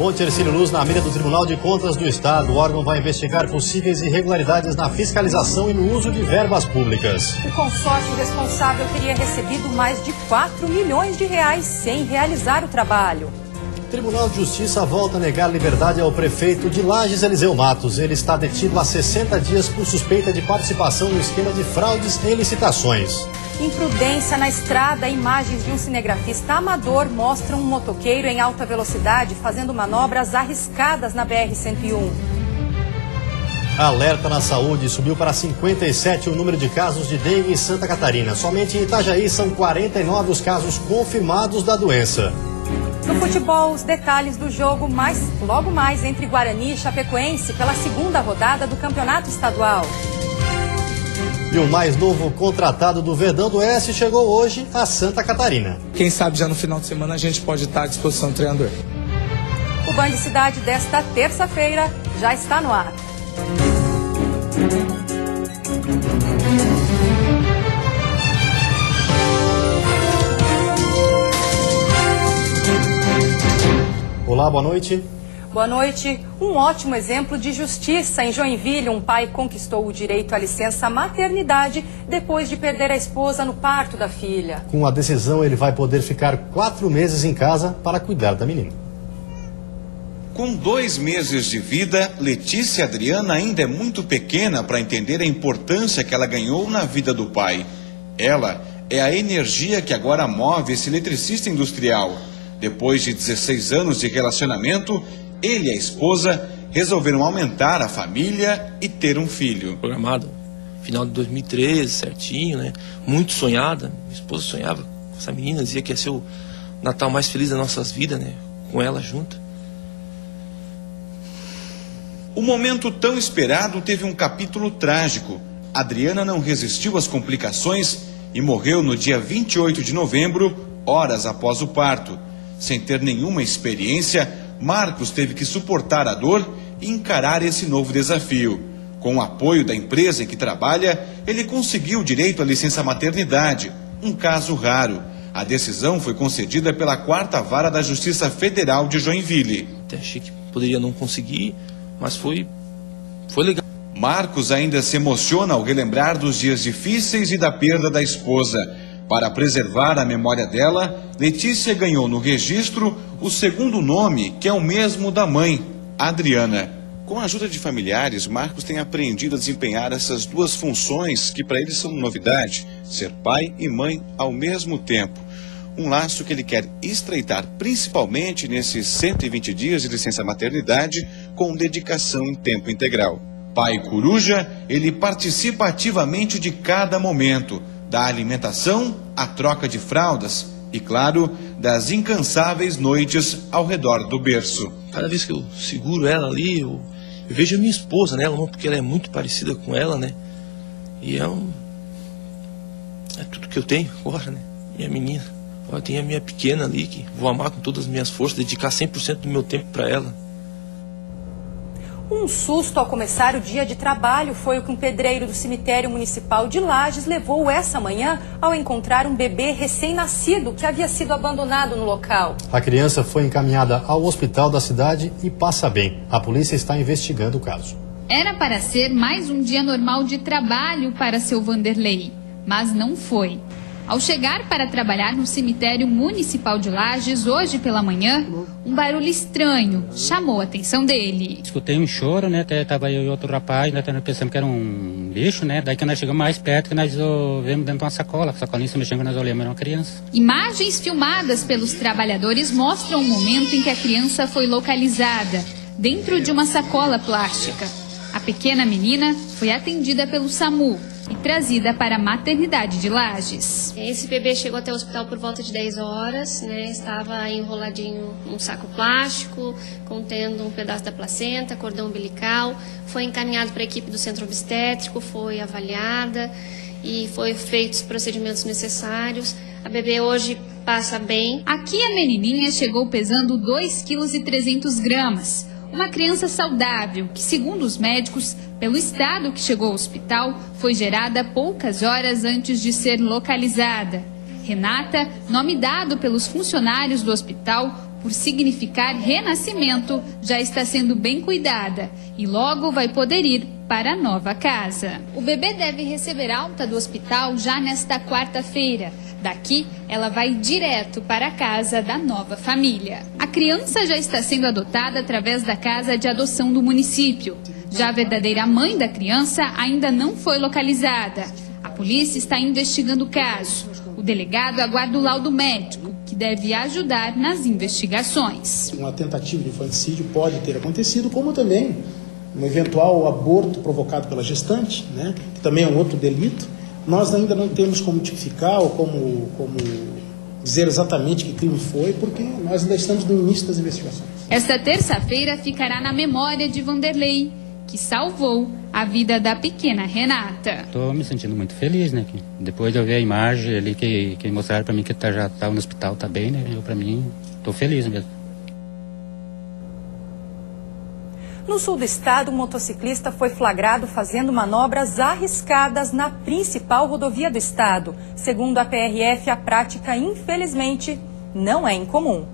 Ponte Hercílio Luz, na mira do Tribunal de Contas do Estado. O órgão vai investigar possíveis irregularidades na fiscalização e no uso de verbas públicas. O consórcio responsável teria recebido mais de 4 milhões de reais sem realizar o trabalho. O Tribunal de Justiça volta a negar liberdade ao prefeito de Lages, Eliseu Matos. Ele está detido há 60 dias por suspeita de participação no esquema de fraudes em licitações. Imprudência na estrada. Imagens de um cinegrafista amador mostram um motoqueiro em alta velocidade fazendo manobras arriscadas na BR-101. Alerta na saúde. Subiu para 57 o número de casos de dengue em Santa Catarina. Somente em Itajaí são 49 os casos confirmados da doença. No futebol, os detalhes do jogo logo mais entre Guarani e Chapecoense pela segunda rodada do Campeonato Estadual. E o mais novo contratado do Verdão do Oeste chegou hoje a Santa Catarina. Quem sabe já no final de semana a gente pode estar à disposição do treinador. O Band Cidade desta terça-feira já está no ar. Olá, boa noite. Boa noite. Um ótimo exemplo de justiça. Em Joinville, um pai conquistou o direito à licença maternidade depois de perder a esposa no parto da filha. Com a decisão, ele vai poder ficar 4 meses em casa para cuidar da menina. Com 2 meses de vida, Letícia Adriana ainda é muito pequena para entender a importância que ela ganhou na vida do pai. Ela é a energia que agora move esse eletricista industrial. Depois de 16 anos de relacionamento, ele e a esposa resolveram aumentar a família e ter um filho. Programado final de 2013, certinho, né? Muito sonhada. Minha esposa sonhava com essa menina, dizia que ia ser o Natal mais feliz das nossas vidas, né? Com ela junto. O momento tão esperado teve um capítulo trágico. Adriana não resistiu às complicações e morreu no dia 28 de novembro, horas após o parto. Sem ter nenhuma experiência, Marcos teve que suportar a dor e encarar esse novo desafio. Com o apoio da empresa em que trabalha, ele conseguiu o direito à licença maternidade, um caso raro. A decisão foi concedida pela 4ª Vara da Justiça Federal de Joinville. Até achei que poderia não conseguir, mas foi legal. Marcos ainda se emociona ao relembrar dos dias difíceis e da perda da esposa. Para preservar a memória dela, Letícia ganhou no registro o segundo nome, que é o mesmo da mãe, Adriana. Com a ajuda de familiares, Marcos tem aprendido a desempenhar essas duas funções que para ele são novidade, ser pai e mãe ao mesmo tempo. Um laço que ele quer estreitar principalmente nesses 120 dias de licença maternidade com dedicação em tempo integral. Pai coruja, ele participa ativamente de cada momento, da alimentação, à troca de fraldas e, claro, das incansáveis noites ao redor do berço. Cada vez que eu seguro ela ali, eu vejo a minha esposa nela, porque ela é muito parecida com ela, né? E é tudo que eu tenho agora, né? Minha menina. Eu tenho a minha pequena ali, que vou amar com todas as minhas forças, dedicar 100% do meu tempo para ela. Um susto ao começar o dia de trabalho foi o que um pedreiro do cemitério municipal de Lages levou essa manhã ao encontrar um bebê recém-nascido que havia sido abandonado no local. A criança foi encaminhada ao hospital da cidade e passa bem. A polícia está investigando o caso. Era para ser mais um dia normal de trabalho para seu Vanderlei, mas não foi. Ao chegar para trabalhar no cemitério municipal de Lages hoje pela manhã, um barulho estranho chamou a atenção dele. Escutei um choro, né? Tava eu e outro rapaz, nós pensamos que era um bicho, né? Daí que nós chegamos mais perto, que nós vemos dentro de uma sacola, sacolinha se mexendo, nós olhamos, era uma criança. Imagens filmadas pelos trabalhadores mostram o momento em que a criança foi localizada, dentro de uma sacola plástica. A pequena menina foi atendida pelo SAMU e trazida para a maternidade de Lages. Esse bebê chegou até o hospital por volta de 10 horas, né? Estava enroladinho num saco plástico, contendo um pedaço da placenta, cordão umbilical. Foi encaminhado para a equipe do centro obstétrico, foi avaliada e foi feitos os procedimentos necessários. A bebê hoje passa bem. Aqui a menininha chegou pesando 2,3 kg. Uma criança saudável que, segundo os médicos, pelo estado que chegou ao hospital, foi gerada poucas horas antes de ser localizada. Renata, nome dado pelos funcionários do hospital, por significar renascimento, já está sendo bem cuidada e logo vai poder ir para a nova casa. O bebê deve receber alta do hospital já nesta quarta-feira. Daqui, ela vai direto para a casa da nova família. A criança já está sendo adotada através da casa de adoção do município. Já a verdadeira mãe da criança ainda não foi localizada. A polícia está investigando o caso. O delegado aguarda o laudo médico, que deve ajudar nas investigações. Uma tentativa de infanticídio pode ter acontecido, como também um eventual aborto provocado pela gestante, né, que também é um outro delito. Nós ainda não temos como tipificar ou como dizer exatamente que crime foi, porque nós ainda estamos no início das investigações. Esta terça-feira ficará na memória de Vanderlei, que salvou a vida da pequena Renata. Estou me sentindo muito feliz, né? Depois de eu ver a imagem ali que mostraram para mim que já estava no hospital, tá bem, né? Para mim, estou feliz mesmo. No sul do estado, um motociclista foi flagrado fazendo manobras arriscadas na principal rodovia do estado. Segundo a PRF, a prática, infelizmente, não é incomum.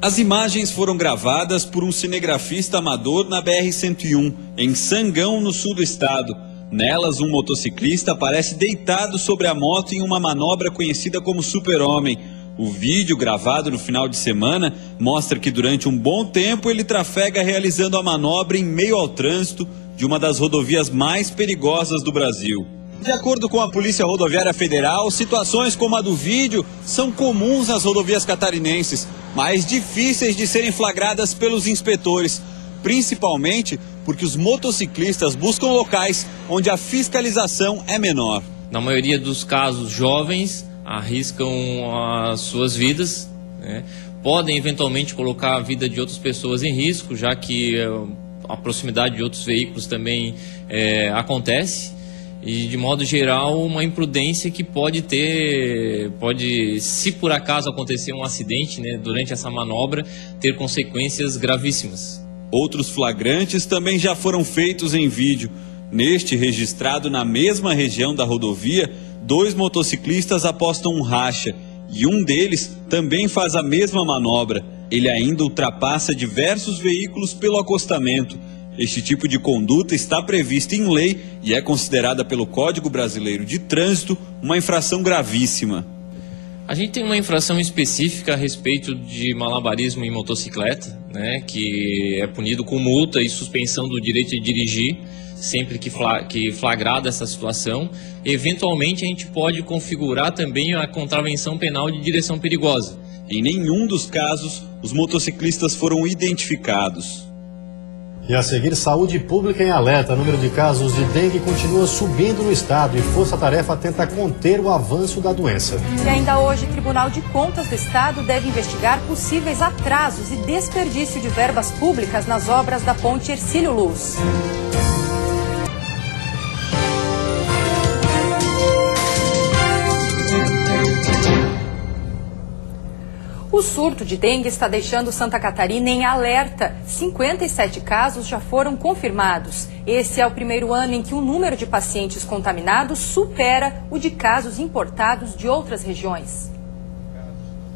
As imagens foram gravadas por um cinegrafista amador na BR-101, em Sangão, no sul do estado. Nelas, um motociclista aparece deitado sobre a moto em uma manobra conhecida como Super-Homem. O vídeo, gravado no final de semana, mostra que durante um bom tempo ele trafega realizando a manobra em meio ao trânsito de uma das rodovias mais perigosas do Brasil. De acordo com a Polícia Rodoviária Federal, situações como a do vídeo são comuns nas rodovias catarinenses, mas difíceis de serem flagradas pelos inspetores, principalmente porque os motociclistas buscam locais onde a fiscalização é menor. Na maioria dos casos, jovens arriscam as suas vidas, né? Podem eventualmente colocar a vida de outras pessoas em risco, já que a proximidade de outros veículos também acontece. E, de modo geral, uma imprudência que pode, se por acaso acontecer um acidente, né, durante essa manobra, ter consequências gravíssimas. Outros flagrantes também já foram feitos em vídeo. Neste, registrado na mesma região da rodovia, 2 motociclistas apostam um racha e um deles também faz a mesma manobra. Ele ainda ultrapassa diversos veículos pelo acostamento. Este tipo de conduta está prevista em lei e é considerada pelo Código Brasileiro de Trânsito uma infração gravíssima. A gente tem uma infração específica a respeito de malabarismo em motocicleta, né, que é punido com multa e suspensão do direito de dirigir, sempre que flagrada essa situação. Eventualmente a gente pode configurar também a contravenção penal de direção perigosa. Em nenhum dos casos, os motociclistas foram identificados. E a seguir, saúde pública em alerta. O número de casos de dengue continua subindo no estado e Força Tarefa tenta conter o avanço da doença. E ainda hoje, o Tribunal de Contas do Estado deve investigar possíveis atrasos e desperdício de verbas públicas nas obras da ponte Hercílio Luz. O surto de dengue está deixando Santa Catarina em alerta. 57 casos já foram confirmados. Esse é o primeiro ano em que o número de pacientes contaminados supera o de casos importados de outras regiões.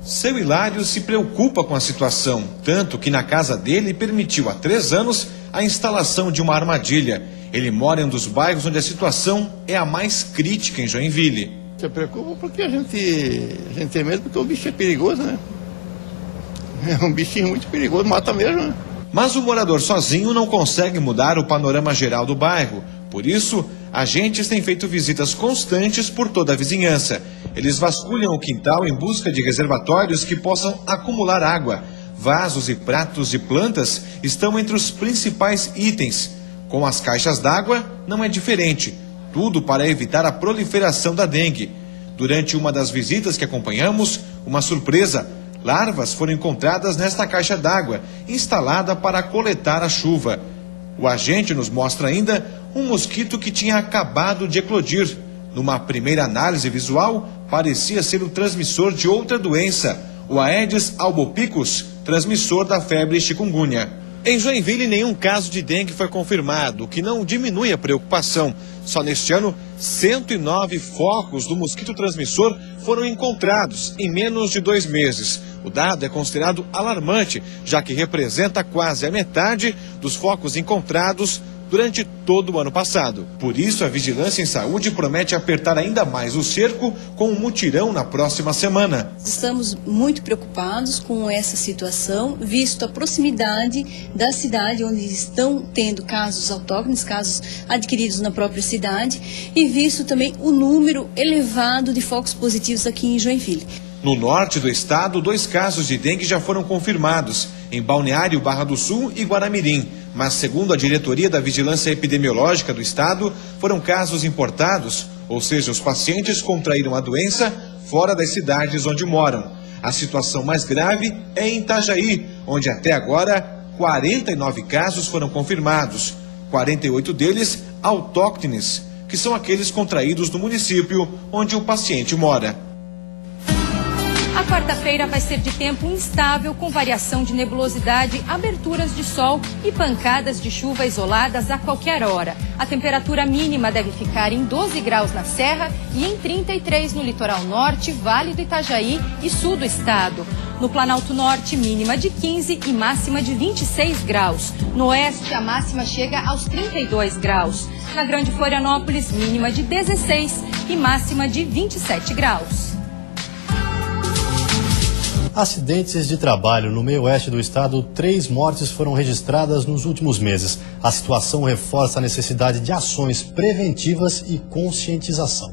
Seu Hilário se preocupa com a situação, tanto que na casa dele permitiu há 3 anos a instalação de uma armadilha. Ele mora em um dos bairros onde a situação é a mais crítica em Joinville. Se preocupa porque a gente tem medo porque o bicho é perigoso, né? É um bichinho muito perigoso, mata mesmo, né? Mas o morador sozinho não consegue mudar o panorama geral do bairro. Por isso, agentes têm feito visitas constantes por toda a vizinhança. Eles vasculham o quintal em busca de reservatórios que possam acumular água. Vasos e pratos de plantas estão entre os principais itens. Com as caixas d'água, não é diferente. Tudo para evitar a proliferação da dengue. Durante uma das visitas que acompanhamos, uma surpresa. Larvas foram encontradas nesta caixa d'água, instalada para coletar a chuva. O agente nos mostra ainda um mosquito que tinha acabado de eclodir. Numa primeira análise visual, parecia ser o transmissor de outra doença, o Aedes albopicus, transmissor da febre chikungunya. Em Joinville, nenhum caso de dengue foi confirmado, o que não diminui a preocupação. Só neste ano, 109 focos do mosquito transmissor foram encontrados em menos de 2 meses. O dado é considerado alarmante, já que representa quase a metade dos focos encontrados durante todo o ano passado. Por isso, a Vigilância em Saúde promete apertar ainda mais o cerco com um mutirão na próxima semana. Estamos muito preocupados com essa situação, visto a proximidade da cidade, onde estão tendo casos autóctones, casos adquiridos na própria cidade, e visto também o número elevado de focos positivos aqui em Joinville. No norte do estado, 2 casos de dengue já foram confirmados, em Balneário, Barra do Sul e Guaramirim. Mas, segundo a diretoria da Vigilância Epidemiológica do estado, foram casos importados, ou seja, os pacientes contraíram a doença fora das cidades onde moram. A situação mais grave é em Itajaí, onde até agora 49 casos foram confirmados, 48 deles autóctones, que são aqueles contraídos no município onde o paciente mora. A quarta-feira vai ser de tempo instável, com variação de nebulosidade, aberturas de sol e pancadas de chuva isoladas a qualquer hora. A temperatura mínima deve ficar em 12 graus na Serra e em 33 no litoral norte, Vale do Itajaí e sul do estado. No Planalto Norte, mínima de 15 e máxima de 26 graus. No oeste, a máxima chega aos 32 graus. Na Grande Florianópolis, mínima de 16 e máxima de 27 graus. Acidentes de trabalho no meio oeste do estado, 3 mortes foram registradas nos últimos meses. A situação reforça a necessidade de ações preventivas e conscientização.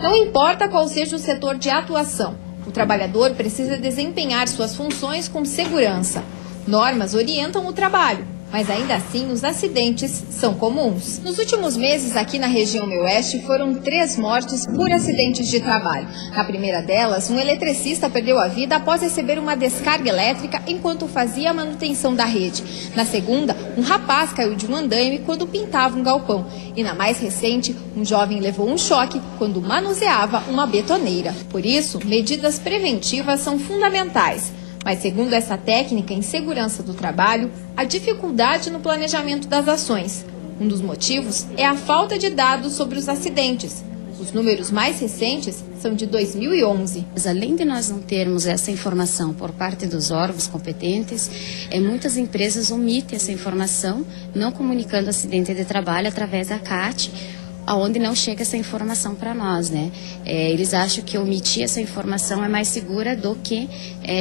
Não importa qual seja o setor de atuação, o trabalhador precisa desempenhar suas funções com segurança. Normas orientam o trabalho, mas ainda assim os acidentes são comuns. Nos últimos meses, aqui na região meio-oeste, foram 3 mortes por acidentes de trabalho. Na primeira delas, um eletricista perdeu a vida após receber uma descarga elétrica enquanto fazia a manutenção da rede. Na segunda, um rapaz caiu de um andaime quando pintava um galpão. E na mais recente, um jovem levou um choque quando manuseava uma betoneira. Por isso, medidas preventivas são fundamentais. Mas, segundo essa técnica em segurança do trabalho, há dificuldade no planejamento das ações. Um dos motivos é a falta de dados sobre os acidentes. Os números mais recentes são de 2011. Mas além de nós não termos essa informação por parte dos órgãos competentes, muitas empresas omitem essa informação, não comunicando acidente de trabalho através da CAT, aonde não chega essa informação para nós, né? Eles acham que omitir essa informação é mais segura do que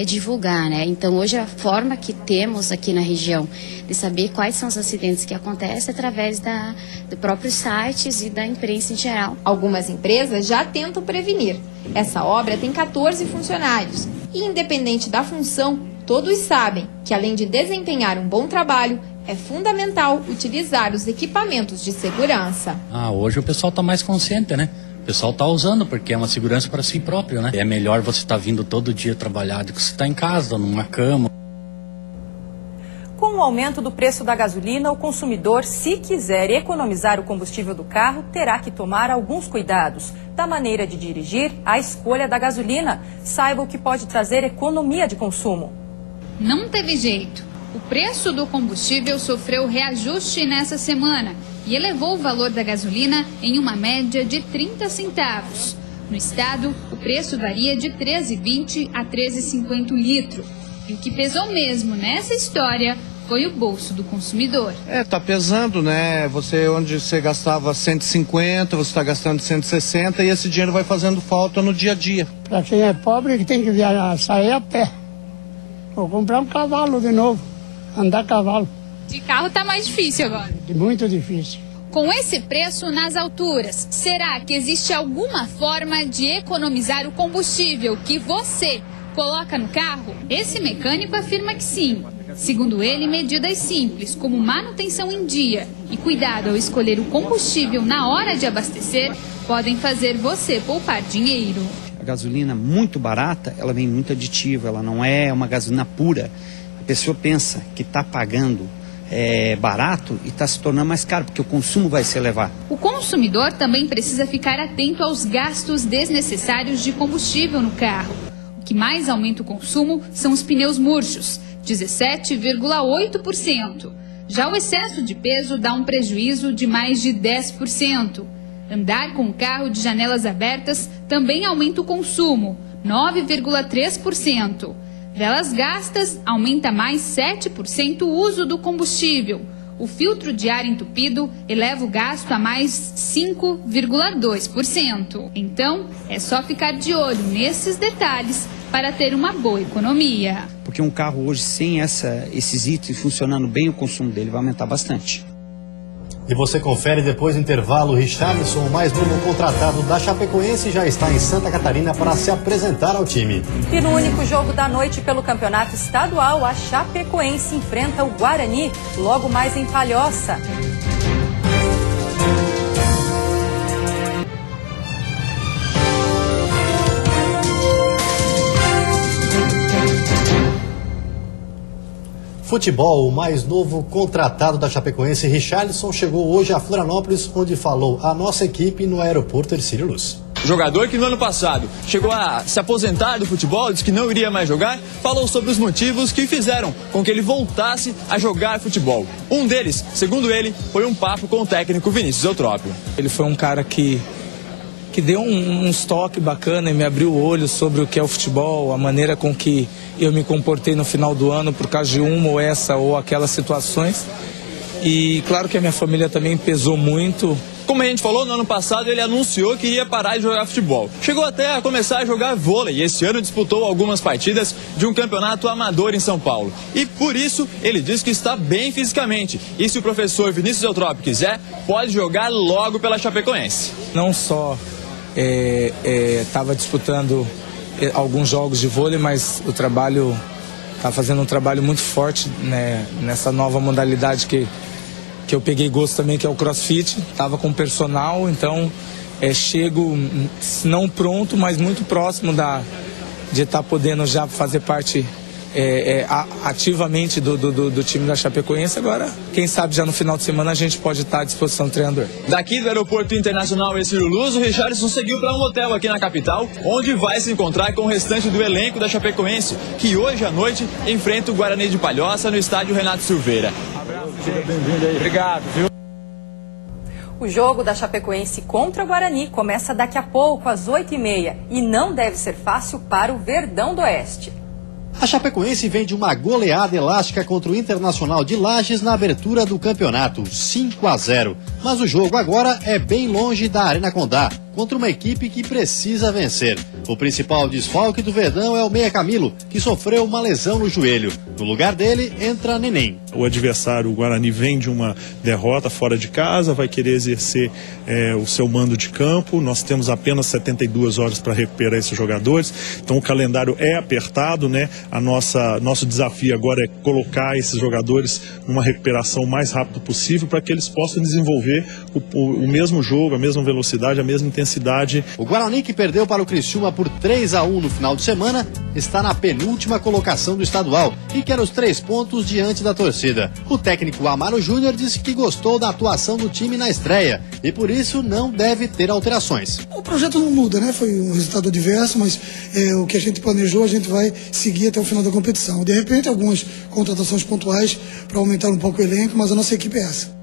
divulgar, né? Então, hoje, a forma que temos aqui na região de saber quais são os acidentes que acontecem é através dos próprios sites e da imprensa em geral. Algumas empresas já tentam prevenir. Essa obra tem 14 funcionários e, independente da função, todos sabem que, além de desempenhar um bom trabalho, é fundamental utilizar os equipamentos de segurança. Hoje o pessoal está mais consciente, né? O pessoal está usando porque é uma segurança para si próprio, né? É melhor você estar vindo todo dia trabalhar do que você estar em casa, numa cama. Com o aumento do preço da gasolina, o consumidor, se quiser economizar o combustível do carro, terá que tomar alguns cuidados. Da maneira de dirigir, à escolha da gasolina. Saiba o que pode trazer economia de consumo. Não teve jeito. O preço do combustível sofreu reajuste nessa semana e elevou o valor da gasolina em uma média de 30 centavos. No estado, o preço varia de R$ 13,20 a R$ 13,50 o litro. E o que pesou mesmo nessa história foi o bolso do consumidor. Tá pesando, né? Onde você gastava 150, você está gastando 160 e esse dinheiro vai fazendo falta no dia a dia. Para quem é pobre, que tem que viajar, sair a pé. Vou comprar um cavalo de novo. Andar a cavalo. De carro tá mais difícil agora. Muito difícil. Com esse preço nas alturas, será que existe alguma forma de economizar o combustível que você coloca no carro? Esse mecânico afirma que sim. Segundo ele, medidas simples, como manutenção em dia e cuidado ao escolher o combustível na hora de abastecer, podem fazer você poupar dinheiro. A gasolina muito barata, ela vem muito aditiva, ela não é uma gasolina pura. A pessoa pensa que está pagando barato e está se tornando mais caro, porque o consumo vai se elevar. O consumidor também precisa ficar atento aos gastos desnecessários de combustível no carro. O que mais aumenta o consumo são os pneus murchos, 17,8%. Já o excesso de peso dá um prejuízo de mais de 10%. Andar com o carro de janelas abertas também aumenta o consumo, 9,3%. Velas gastas aumenta mais 7% o uso do combustível. O filtro de ar entupido eleva o gasto a mais 5,2%. Então, é só ficar de olho nesses detalhes para ter uma boa economia. Porque um carro hoje sem esses itens funcionando bem, o consumo dele vai aumentar bastante. E você confere depois do intervalo. Richarlison, o mais novo contratado da Chapecoense, já está em Santa Catarina para se apresentar ao time. E no único jogo da noite pelo campeonato estadual, a Chapecoense enfrenta o Guarani, logo mais em Palhoça. Futebol, o mais novo contratado da Chapecoense, Richarlison, chegou hoje a Florianópolis, onde falou a nossa equipe no aeroporto Hercílio Luz. O jogador que no ano passado chegou a se aposentar do futebol, disse que não iria mais jogar, falou sobre os motivos que fizeram com que ele voltasse a jogar futebol. Um deles, segundo ele, foi um papo com o técnico Vinícius Eutrópio. Ele foi um cara que deu um toque bacana e me abriu o olho sobre o que é o futebol, a maneira com que eu me comportei no final do ano por causa de uma ou essa ou aquelas situações. E claro que a minha família também pesou muito. Como a gente falou, no ano passado ele anunciou que iria parar de jogar futebol. Chegou até a começar a jogar vôlei e esse ano disputou algumas partidas de um campeonato amador em São Paulo. E por isso ele diz que está bem fisicamente. E se o professor Vinícius Eutrópio quiser, pode jogar logo pela Chapecoense. Não só estava disputando alguns jogos de vôlei, mas está fazendo um trabalho muito forte, né, nessa nova modalidade que eu peguei gosto também, que é o CrossFit. Estava com personal, então chego não pronto, mas muito próximo de estar podendo já fazer parte ativamente do time da Chapecoense. Agora, quem sabe já no final de semana a gente pode estar à disposição do treinador. Daqui do Aeroporto Internacional Hercílio Luz, o Richarlison seguiu para um hotel aqui na capital, onde vai se encontrar com o restante do elenco da Chapecoense, que hoje à noite enfrenta o Guarani de Palhoça no estádio Renato Silveira. Seja bem-vindo aí. Obrigado, viu? O jogo da Chapecoense contra o Guarani começa daqui a pouco, às 8h30, e não deve ser fácil para o Verdão do Oeste. A Chapecoense vem de uma goleada elástica contra o Internacional de Lages na abertura do campeonato, 5-0. Mas o jogo agora é bem longe da Arena Condá, contra uma equipe que precisa vencer. O principal desfalque do Verdão é o meia Camilo, que sofreu uma lesão no joelho. No lugar dele, entra Neném. O adversário, o Guarani, vem de uma derrota fora de casa, vai querer exercer o seu mando de campo. Nós temos apenas 72 horas para recuperar esses jogadores, então o calendário é apertado, né? Nosso desafio agora é colocar esses jogadores numa recuperação o mais rápido possível para que eles possam desenvolver o mesmo jogo, a mesma velocidade, a mesma intensidade. O Guarani, que perdeu para o Criciúma por 3-1 no final de semana, está na penúltima colocação do estadual e quer os 3 pontos diante da torcida. O técnico Amaro Júnior disse que gostou da atuação do time na estreia e por isso não deve ter alterações. O projeto não muda, né? Foi um resultado adverso, mas o que a gente planejou a gente vai seguir até o final da competição. De repente, algumas contratações pontuais para aumentar um pouco o elenco, mas a nossa equipe é essa.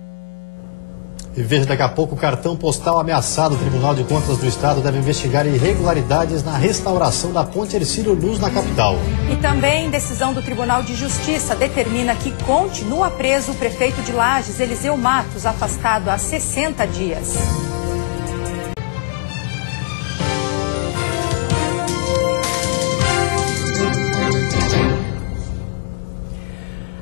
E veja daqui a pouco o cartão postal ameaçado. O Tribunal de Contas do Estado deve investigar irregularidades na restauração da ponte Hercílio Luz na capital. E também decisão do Tribunal de Justiça determina que continua preso o prefeito de Lages, Eliseu Matos, afastado há 60 dias.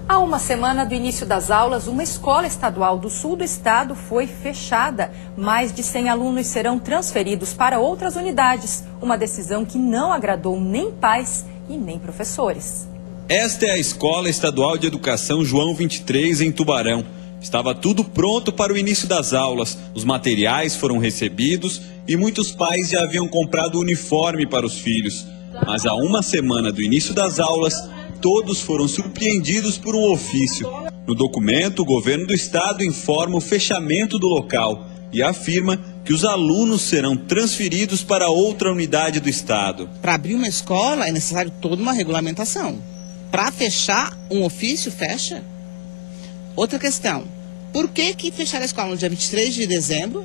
Há uma semana do início das aulas, uma escola estadual do sul do estado foi fechada. Mais de 100 alunos serão transferidos para outras unidades. Uma decisão que não agradou nem pais e nem professores. Esta é a Escola Estadual de Educação João 23, em Tubarão. Estava tudo pronto para o início das aulas. Os materiais foram recebidos e muitos pais já haviam comprado uniforme para os filhos. Mas há uma semana do início das aulas, todos foram surpreendidos por um ofício. No documento, o governo do estado informa o fechamento do local e afirma que os alunos serão transferidos para outra unidade do estado. Para abrir uma escola é necessário toda uma regulamentação. Para fechar um ofício, fecha. Outra questão, por que fecharam a escola no dia 23 de dezembro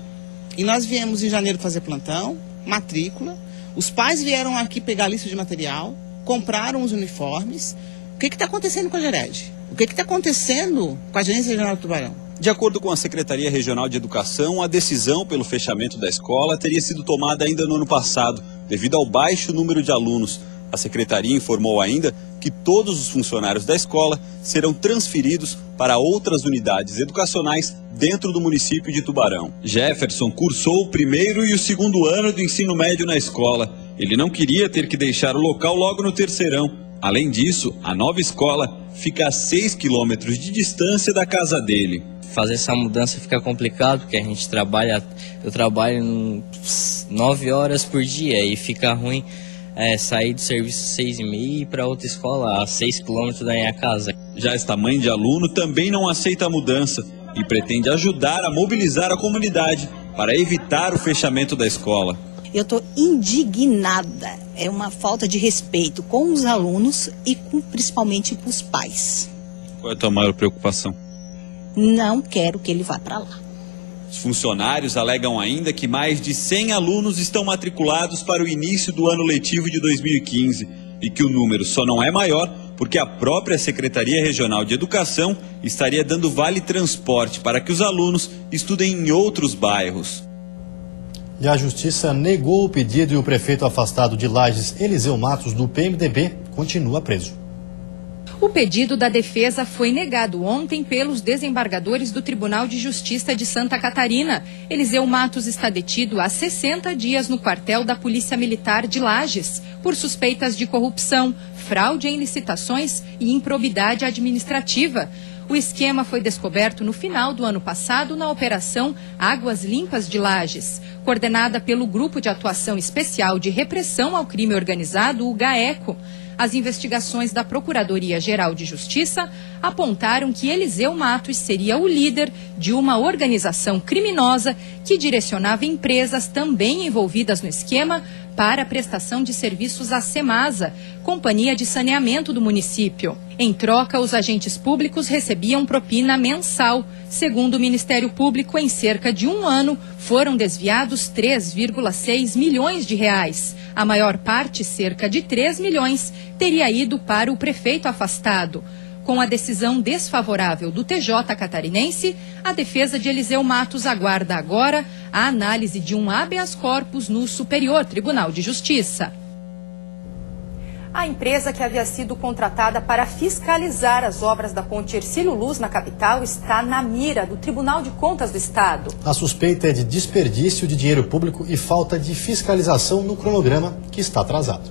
E nós viemos em janeiro fazer plantão, matrícula, os pais vieram aqui pegar a lista de material, compraram os uniformes. O que está acontecendo com a Gered? O que está acontecendo com a Agência Regional do Tubarão? De acordo com a Secretaria Regional de Educação, a decisão pelo fechamento da escola teria sido tomada ainda no ano passado, devido ao baixo número de alunos. A Secretaria informou ainda que todos os funcionários da escola serão transferidos para outras unidades educacionais dentro do município de Tubarão. Jefferson cursou o primeiro e o segundo ano do ensino médio na escola. Ele não queria ter que deixar o local logo no terceirão. Além disso, a nova escola fica a 6 quilômetros de distância da casa dele. Fazer essa mudança fica complicado, porque a gente trabalha, eu trabalho 9 horas por dia e fica ruim sair do serviço 6h30 e ir para outra escola a 6 quilômetros da minha casa. Já esta mãe de aluno também não aceita a mudança e pretende ajudar a mobilizar a comunidade para evitar o fechamento da escola. Eu estou indignada, é uma falta de respeito com os alunos e principalmente com os pais. Qual é a tua maior preocupação? Não quero que ele vá para lá. Os funcionários alegam ainda que mais de 100 alunos estão matriculados para o início do ano letivo de 2015 e que o número só não é maior porque a própria Secretaria Regional de Educação estaria dando vale transporte para que os alunos estudem em outros bairros. E a Justiça negou o pedido e o prefeito afastado de Lages, Eliseu Matos, do PMDB, continua preso. O pedido da defesa foi negado ontem pelos desembargadores do Tribunal de Justiça de Santa Catarina. Eliseu Matos está detido há 60 dias no quartel da Polícia Militar de Lages por suspeitas de corrupção, fraude em licitações e improbidade administrativa. O esquema foi descoberto no final do ano passado na Operação Águas Limpas de Lages, coordenada pelo Grupo de Atuação Especial de Repressão ao Crime Organizado, o GAECO. As investigações da Procuradoria-Geral de Justiça apontaram que Eliseu Matos seria o líder de uma organização criminosa que direcionava empresas também envolvidas no esquema para a prestação de serviços à Semasa, companhia de saneamento do município. Em troca, os agentes públicos recebiam propina mensal. Segundo o Ministério Público, em cerca de um ano, foram desviados 3,6 milhões de reais. A maior parte, cerca de 3 milhões, teria ido para o prefeito afastado. Com a decisão desfavorável do TJ catarinense, a defesa de Eliseu Matos aguarda agora a análise de um habeas corpus no Superior Tribunal de Justiça. A empresa que havia sido contratada para fiscalizar as obras da ponte Hercílio Luz na capital está na mira do Tribunal de Contas do Estado. A suspeita é de desperdício de dinheiro público e falta de fiscalização no cronograma, que está atrasado.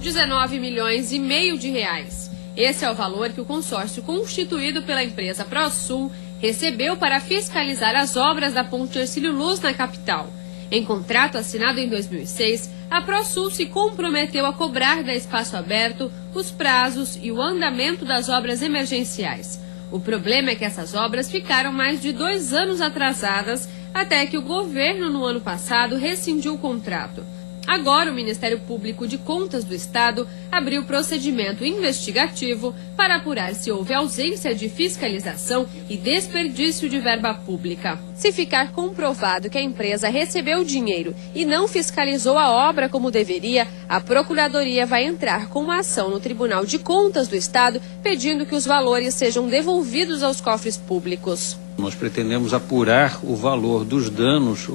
19 milhões e meio de reais. Esse é o valor que o consórcio constituído pela empresa ProSul recebeu para fiscalizar as obras da ponte Hercílio Luz na capital. Em contrato assinado em 2006, a ProSul se comprometeu a cobrar da Espaço Aberto os prazos e o andamento das obras emergenciais. O problema é que essas obras ficaram mais de 2 anos atrasadas, até que o governo, no ano passado, rescindiu o contrato. Agora, o Ministério Público de Contas do Estado abriu procedimento investigativo para apurar se houve ausência de fiscalização e desperdício de verba pública. Se ficar comprovado que a empresa recebeu dinheiro e não fiscalizou a obra como deveria, a Procuradoria vai entrar com uma ação no Tribunal de Contas do Estado pedindo que os valores sejam devolvidos aos cofres públicos. Nós pretendemos apurar o valor dos danos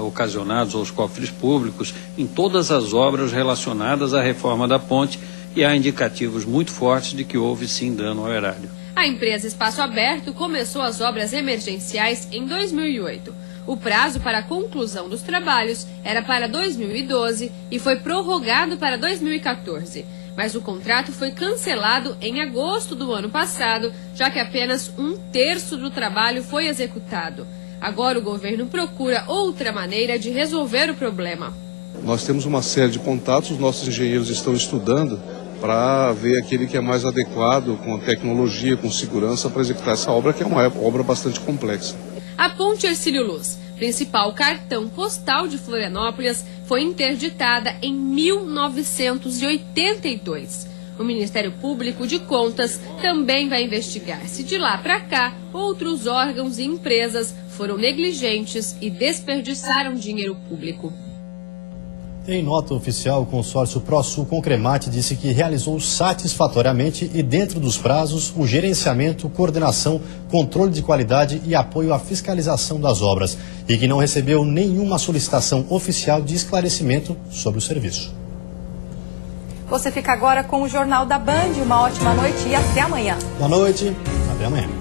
ocasionados aos cofres públicos em todas as obras relacionadas à reforma da ponte e há indicativos muito fortes de que houve sim dano ao erário. A empresa Espaço Aberto começou as obras emergenciais em 2008. O prazo para a conclusão dos trabalhos era para 2012 e foi prorrogado para 2014. Mas o contrato foi cancelado em agosto do ano passado, já que apenas 1/3 do trabalho foi executado. Agora o governo procura outra maneira de resolver o problema. Nós temos uma série de contatos, os nossos engenheiros estão estudando para ver aquele que é mais adequado, com tecnologia, com segurança, para executar essa obra, que é uma obra bastante complexa. A ponte Hercílio Luz, principal cartão postal de Florianópolis, foi interditada em 1982. O Ministério Público de Contas também vai investigar se de lá para cá outros órgãos e empresas foram negligentes e desperdiçaram dinheiro público. Em nota oficial, o consórcio ProSul Concremate disse que realizou satisfatoriamente e dentro dos prazos o gerenciamento, coordenação, controle de qualidade e apoio à fiscalização das obras e que não recebeu nenhuma solicitação oficial de esclarecimento sobre o serviço. Você fica agora com o Jornal da Band. Uma ótima noite e até amanhã. Boa noite, até amanhã.